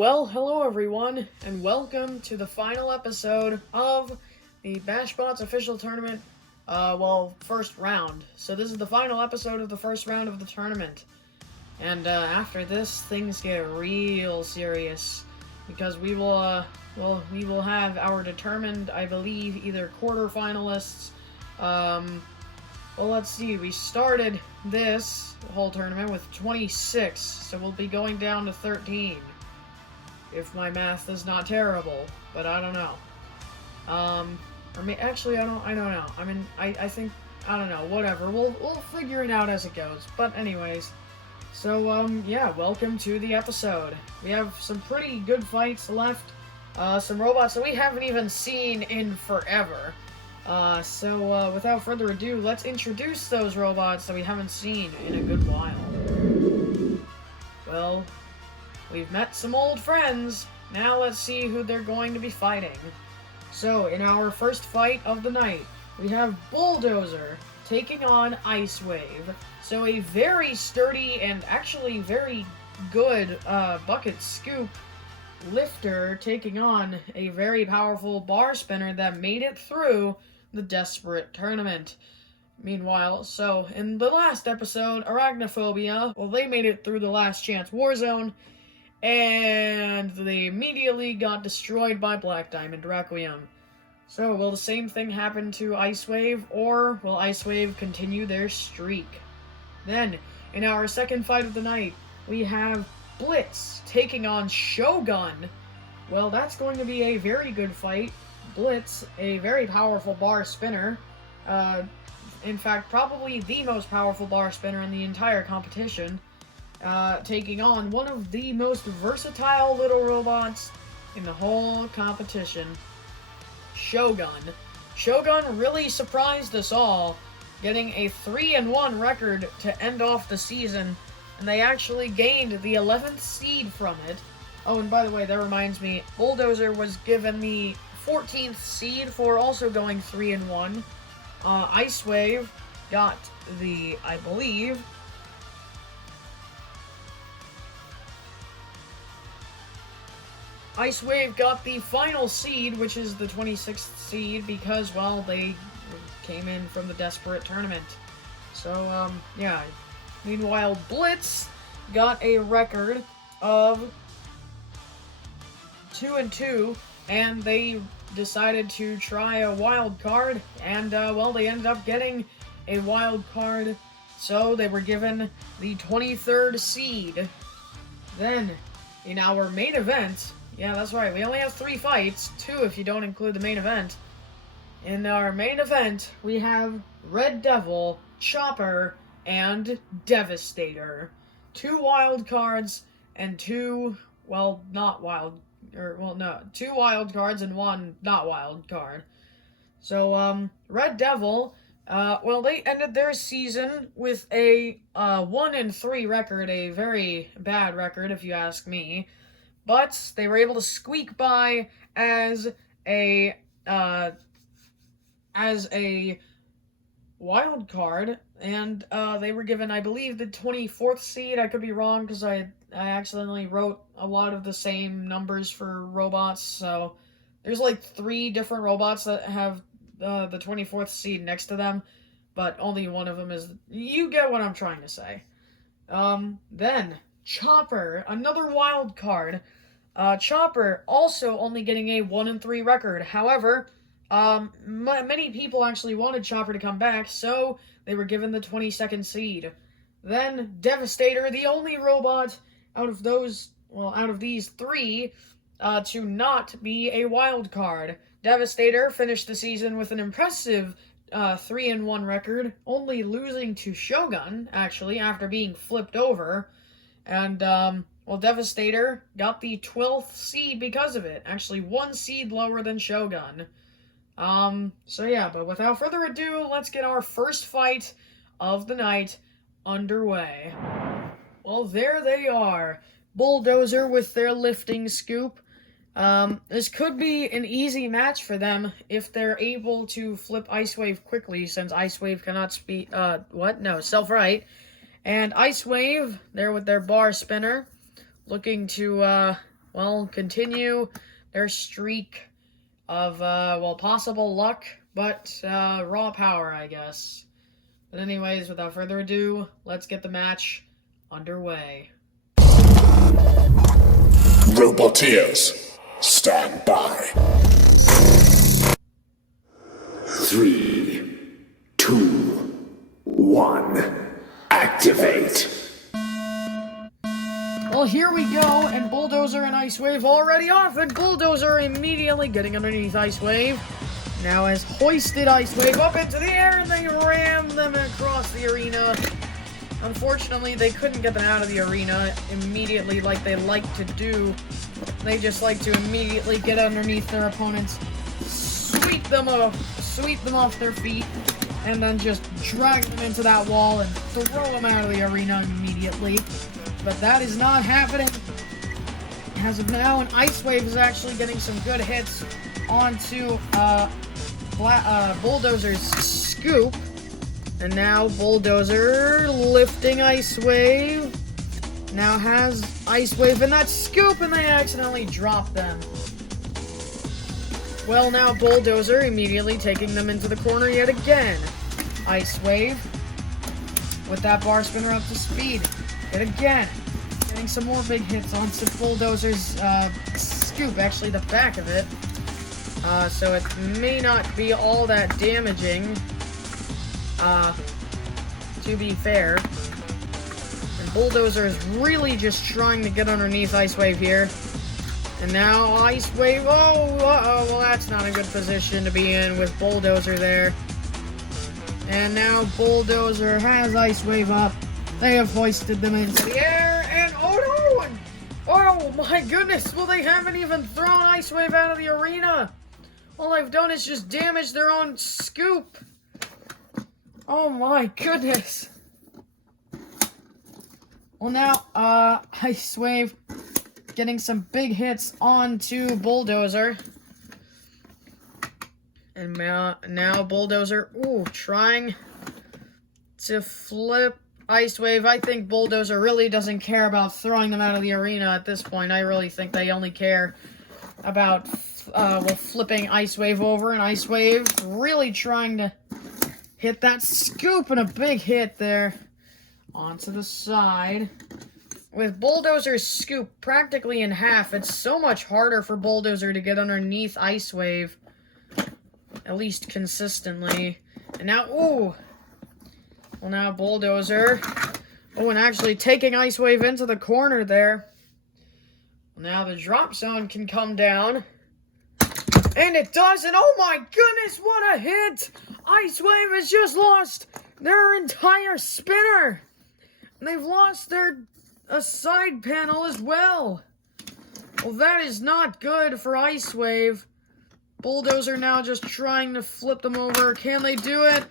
Well, hello everyone, and welcome to the final episode of the BashBots official tournament, first round. So this is the final episode of the first round of the tournament. And after this, things get real serious, because we will have our determined, I believe, either quarterfinalists. Let's see, we started this whole tournament with 26, so we'll be going down to 13. If my math is not terrible, but I don't know. Actually, I don't know. I think, I don't know, whatever. We'll figure it out as it goes. But anyways, so, yeah, welcome to the episode. We have some pretty good fights left. Some robots that we haven't even seen in forever. Without further ado, let's introduce those robots that we haven't seen in a good while. Well, we've met some old friends. Now let's see who they're going to be fighting. So, in our first fight of the night, we have Bulldozer taking on Ice Wave. So a very sturdy and actually very good bucket scoop lifter taking on a very powerful bar spinner that made it through the Desperate Tournament. Meanwhile, so in the last episode, Arachnophobia, well, they made it through the Last Chance Warzone, and they immediately got destroyed by Black Diamond Requiem. So, will the same thing happen to Ice Wave, or will Ice Wave continue their streak? Then, in our second fight of the night, we have Blitz taking on Shogun. Well, that's going to be a very good fight. Blitz, a very powerful bar spinner, in fact, probably the most powerful bar spinner in the entire competition, taking on one of the most versatile little robots in the whole competition, Shogun. Shogun really surprised us all, getting a 3-1 record to end off the season, and they actually gained the 11th seed from it. Oh, and by the way, that reminds me, Bulldozer was given the 14th seed for also going 3-1. Ice Wave got the, I believe, Ice Wave got the final seed, which is the 26th seed, because, well, they came in from the Desperate Tournament. So, yeah. Meanwhile, Blitz got a record of 2-2, and they decided to try a wild card, and, they ended up getting a wild card, so they were given the 23rd seed. Then, in our main event, yeah, that's right, we only have 3 fights, 2 if you don't include the main event. In our main event, we have Red Devil, Chopper, and Devastator. 2 wild cards, and 2 wild cards and 1 not wild card. So, Red Devil, they ended their season with a 1-3 record, a very bad record if you ask me. But they were able to squeak by as a wild card, and they were given, I believe, the 24th seed. I could be wrong because I accidentally wrote a lot of the same numbers for robots, so there's like 3 different robots that have the 24th seed next to them, but only one of them is, you get what I'm trying to say. Then Chopper, another wild card. Chopper also only getting a 1-3 record. However, many people actually wanted Chopper to come back, so they were given the 22nd seed. Then Devastator, the only robot out of these 3 to not be a wild card. Devastator finished the season with an impressive 3-1 record, only losing to Shogun, actually, after being flipped over. And, Devastator got the 12th seed because of it. Actually, 1 seed lower than Shogun. But without further ado, let's get our first fight of the night underway. Well, there they are. Bulldozer with their lifting scoop. This could be an easy match for them if they're able to flip Ice Wave quickly, since Ice Wave cannot self-right. And Ice Wave, there with their bar spinner, looking to, well, continue their streak of, well, possible luck, but raw power, I guess. But anyways, without further ado, let's get the match underway. Roboteers, stand by. 3, 2, 1, activate. Well, here we go, and Bulldozer and Ice Wave already off, and Bulldozer immediately getting underneath Ice Wave. Now has hoisted Ice Wave up into the air, and they rammed them across the arena. Unfortunately, they couldn't get them out of the arena immediately like they like to do. They just like to immediately get underneath their opponents, sweep them off their feet, and then just drag them into that wall and throw them out of the arena immediately. But that is not happening as of now, and Ice Wave is actually getting some good hits onto Bulldozer's scoop. And now Bulldozer lifting Ice Wave. Now has Ice Wave in that scoop, and they accidentally drop them. Well, now Bulldozer immediately taking them into the corner yet again. Ice Wave with that bar spinner up to speed. Yet again, getting some more big hits onto Bulldozer's scoop, actually the back of it. So it may not be all that damaging, to be fair. And Bulldozer is really just trying to get underneath Ice Wave here. And now Ice Wave, well that's not a good position to be in with Bulldozer there. And now Bulldozer has Ice Wave up. They have hoisted them into the air, and oh my goodness, well they haven't even thrown Ice Wave out of the arena. All they've done is just damage their own scoop. Oh my goodness. Well now, Ice Wave getting some big hits onto Bulldozer. And now Bulldozer, trying to flip Ice Wave. I think Bulldozer really doesn't care about throwing them out of the arena at this point. I really think they only care about flipping Ice Wave over, and Ice Wave really trying to hit that scoop, and a big hit there onto the side. With Bulldozer's scoop practically in half, it's so much harder for Bulldozer to get underneath Ice Wave, at least consistently. And now, well now Bulldozer, and actually taking Ice Wave into the corner there. Now the drop zone can come down. And it does, and oh my goodness, what a hit! Ice Wave has just lost their entire spinner. And they've lost their side panel as well. Well, that is not good for Ice Wave. Bulldozer now just trying to flip them over. Can they do it?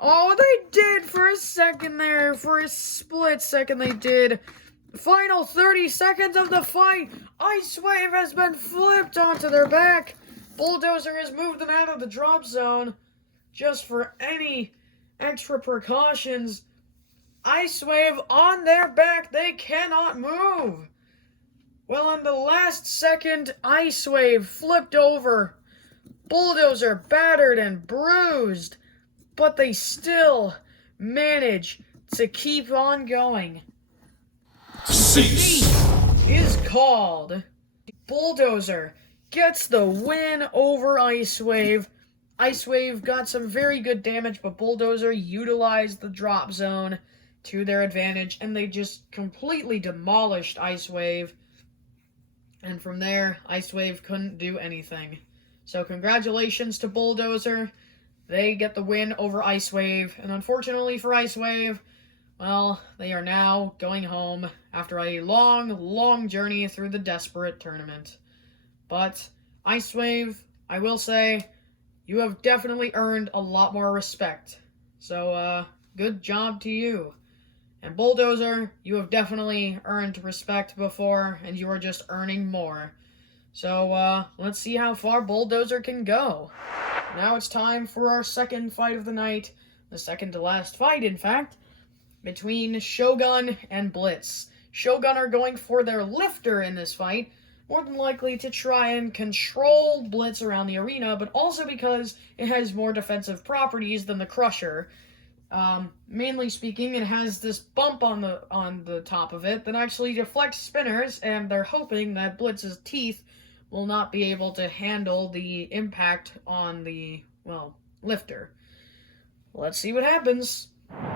Oh, they did for a second there. For a split second they did. Final 30 seconds of the fight. Ice Wave has been flipped onto their back. Bulldozer has moved them out of the drop zone just for any extra precautions. Ice Wave on their back. They cannot move. Well, on the last second, Ice Wave flipped over. Bulldozer battered and bruised, but they still manage to keep on going. Cease Is called. Bulldozer gets the win over Ice Wave. Ice Wave got some very good damage, but Bulldozer utilized the drop zone to their advantage, and they just completely demolished Ice Wave. And from there, Ice Wave couldn't do anything. So congratulations to Bulldozer. They get the win over Ice Wave, and unfortunately for Ice Wave, well, they are now going home after a long journey through the Desperate Tournament. But Ice Wave, I will say, you have definitely earned a lot more respect. So, good job to you. And Bulldozer, you have definitely earned respect before, and you are just earning more. So, let's see how far Bulldozer can go. Now it's time for our second fight of the night. The second to last fight, in fact, between Shogun and Blitz. Shogun are going for their lifter in this fight. more than likely to try and control Blitz around the arena, but also because it has more defensive properties than the Crusher. Mainly speaking, it has this bump on the top of it that actually deflects spinners, and they're hoping that Blitz's teeth will not be able to handle the impact on the, well, lifter. Let's see what happens.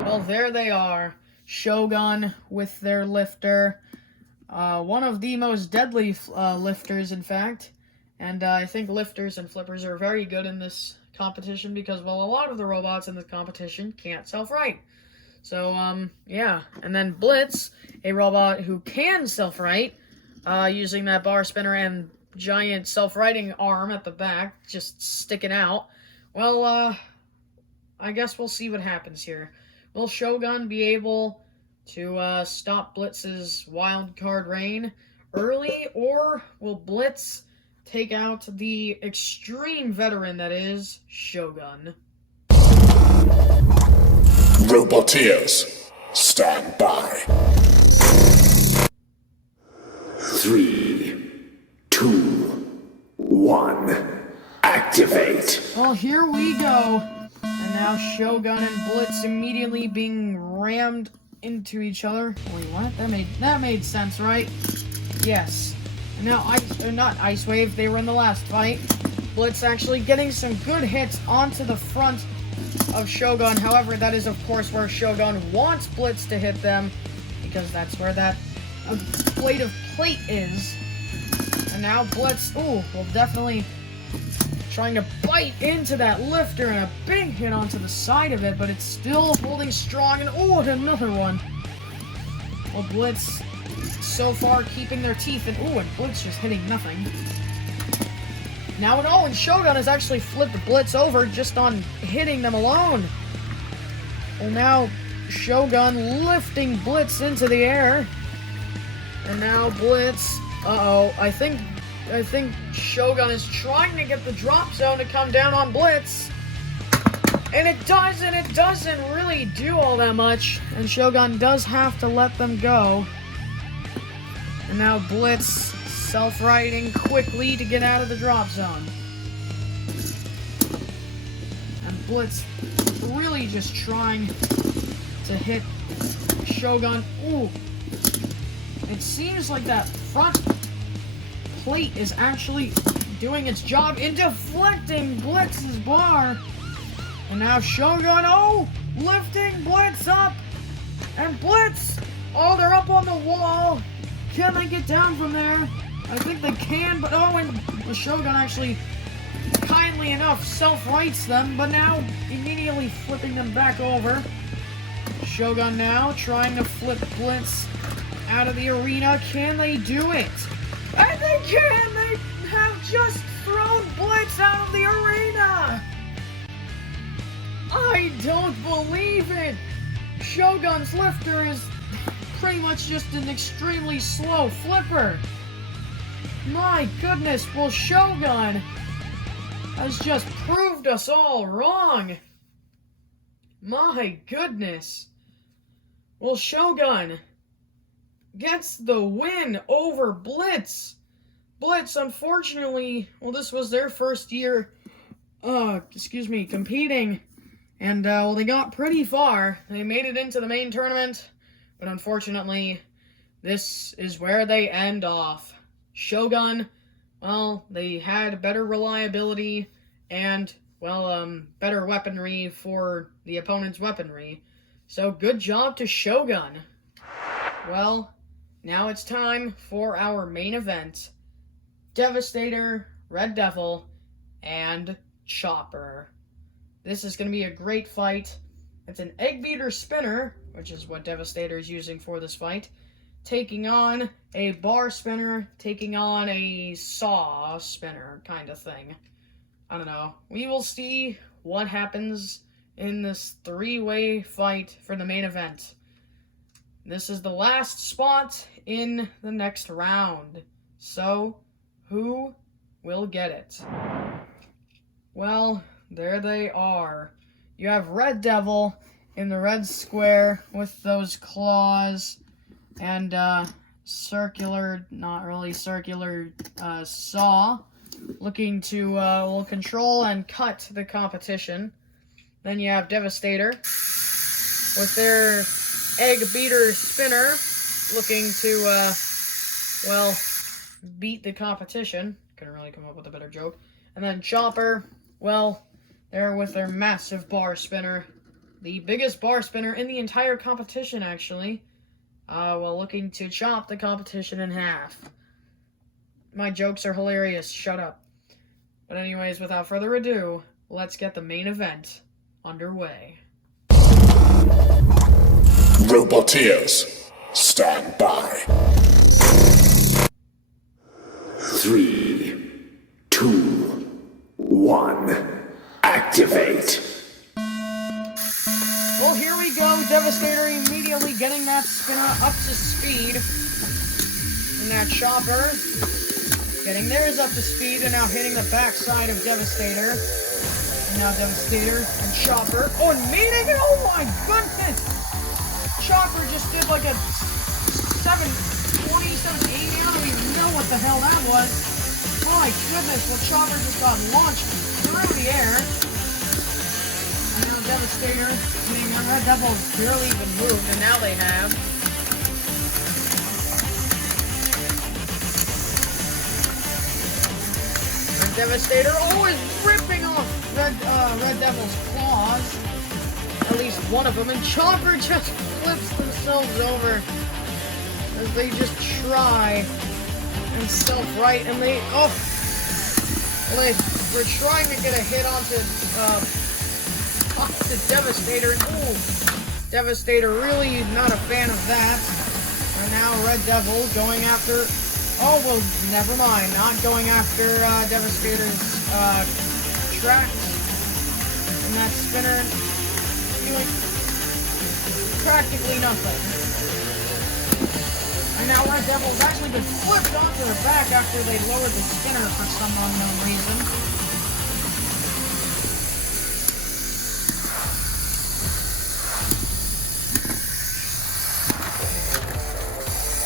Well, there they are. Shogun with their lifter. One of the most deadly lifters, in fact. And I think lifters and flippers are very good in this competition because, well, a lot of the robots in this competition can't self-right. So, yeah. And then Blitz, a robot who can self-right, using that bar spinner and giant self-righting arm at the back, just sticking out. Well, I guess we'll see what happens here. Will Shogun be able to stop Blitz's wild card reign early, or will Blitz take out the extreme veteran that is Shogun? Roboteers, stand by. 3, 2, 1, activate. Well, here we go. And now Shogun and Blitz immediately being rammed into each other. Wait, what? That made sense, right? Yes. And now not Ice Wave, they were in the last fight. Blitz actually getting some good hits onto the front of Shogun. However, that is of course where Shogun wants Blitz to hit them, because that's where that blade of plate is. And now Blitz, will definitely trying to bite into that lifter, and a big hit onto the side of it, but it's still holding strong, and another one. Well, Blitz so far keeping their teeth, and and Blitz just hitting nothing. Now, and Shogun has actually flipped Blitz over just on hitting them alone. Well, now Shogun lifting Blitz into the air. And now Blitz, I think Shogun is trying to get the drop zone to come down on Blitz. And it doesn't really do all that much. And Shogun does have to let them go. And now Blitz self-righting quickly to get out of the drop zone. And Blitz really just trying to hit Shogun. It seems like that front plate is actually doing its job in deflecting Blitz's bar. And now Shogun, lifting Blitz up. And Blitz, they're up on the wall. Can they get down from there? I think they can, but and the Shogun actually, kindly enough, self-rights them, but now immediately flipping them back over. Shogun now trying to flip Blitz out of the arena. Can they do it? And they can! They have just thrown Blitz out of the arena! I don't believe it! Shogun's lifter is pretty much just an extremely slow flipper. My goodness, well, Shogun has just proved us all wrong. My goodness. Well, Shogun gets the win over Blitz. Blitz, unfortunately, well, this was their first year, competing. And, they got pretty far. They made it into the main tournament, but unfortunately, this is where they end off. Shogun, well, they had better reliability and, better weaponry for the opponent's weaponry. So, good job to Shogun. Well, now it's time for our main event. Devastator, Red Devil, and Chopper. This is going to be a great fight. It's an egg beater spinner, which is what Devastator is using for this fight, taking on a bar spinner, taking on a saw spinner kind of thing. I don't know. We will see what happens in this three-way fight for the main event. This is the last spot in the next round. So, who will get it? Well, there they are. You have Red Devil in the red square with those claws, and circular, not really circular, saw, looking to control and cut the competition. Then you have Devastator with their egg beater spinner, looking to beat the competition. Couldn't really come up with a better joke. And then Chopper, well, they're with their massive bar spinner, the biggest bar spinner in the entire competition, actually. Looking to chop the competition in half. My jokes are hilarious. Shut up. But anyways, without further ado, let's get the main event underway. Roboteers, stand by. 3, 2, 1, activate. Well, here we go. Devastator immediately getting that spinner up to speed. And that Chopper getting theirs up to speed and now hitting the backside of Devastator. And now Devastator and Chopper. Oh, and meeting it! Oh my goodness! Chopper just did like a 720, 780. I don't even know what the hell that was. Oh my goodness! Well, Chopper just got launched through the air. And now Devastator, I mean, Red Devil barely even moved, and now they have. And Devastator always ripping off Red Devil's claws. At least one of them, and Chopper just flips themselves over as they just try and self-right, and they, they were trying to get a hit onto Devastator, and Devastator really not a fan of that. And now Red Devil going after, never mind, not going after Devastator's tracks, and that spinner doing practically nothing. And now Red Devil's actually been flipped onto their back after they lowered the spinner for some unknown reason.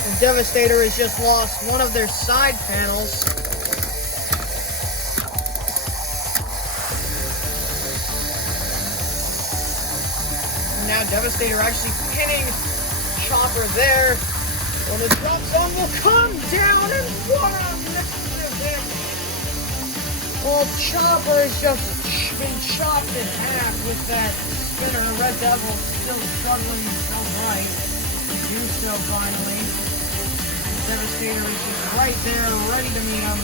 And Devastator has just lost one of their side panels. Now Devastator actually pinning Chopper there. Well, the drop zone will come down, and what a massive hit! Well, Chopper has just been chopped in half with that spinner. Red Devil still struggling so right. Do so finally. Devastator is just right there, ready to meet him.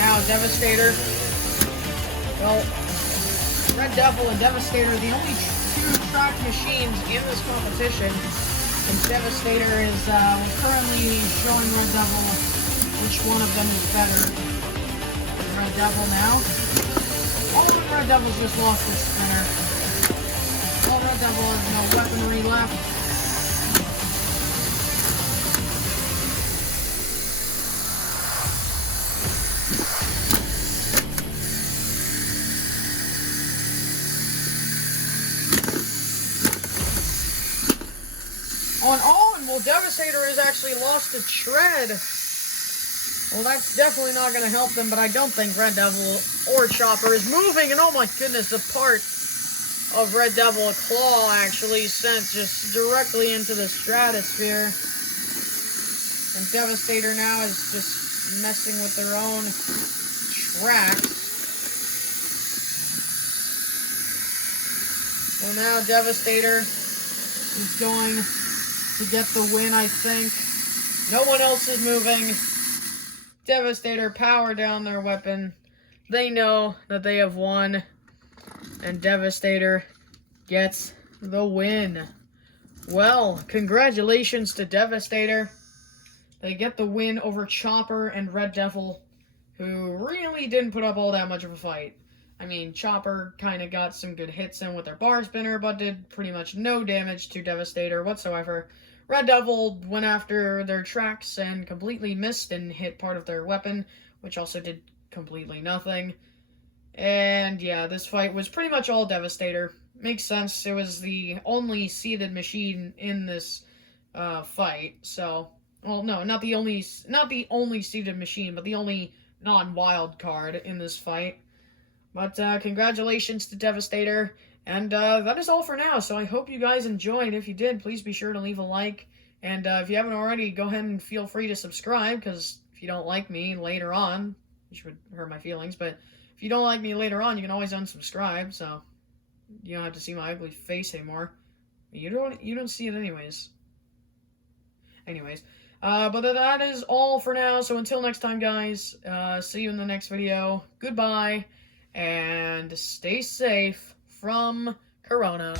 Now Devastator. Well, Red Devil and Devastator are the only two track machines in this competition. And Devastator is currently showing Red Devil which one of them is better. Red Devil now. Red Devil's just lost his spinner. Red Devil has no weaponry left. Devastator has actually lost a tread. Well, that's definitely not going to help them, but I don't think Red Devil or Chopper is moving. And oh my goodness, the part of Red Devil, a claw, actually sent just directly into the stratosphere. And Devastator now is just messing with their own tracks. Well, now Devastator is going to get the win, I think. No one else is moving. Devastator power down their weapon. They know that they have won. And Devastator gets the win. Well, congratulations to Devastator. They get the win over Chopper and Red Devil, who really didn't put up all that much of a fight. I mean, Chopper kind of got some good hits in with their bar spinner, but did pretty much no damage to Devastator whatsoever. Red Devil went after their tracks and completely missed and hit part of their weapon, which also did completely nothing. And yeah, this fight was pretty much all Devastator. makes sense. It was the only seeded machine in this fight. So, well, no, not the only seeded machine, but the only non-wild card in this fight. But congratulations to Devastator. And that is all for now. So I hope you guys enjoyed. If you did, please be sure to leave a like. And if you haven't already, go ahead and feel free to subscribe. Because if you don't like me later on, which would hurt my feelings, but if you don't like me later on, you can always unsubscribe. So you don't have to see my ugly face anymore. You don't see it anyways. But that is all for now. So until next time, guys. See you in the next video. Goodbye. And stay safe from Corona.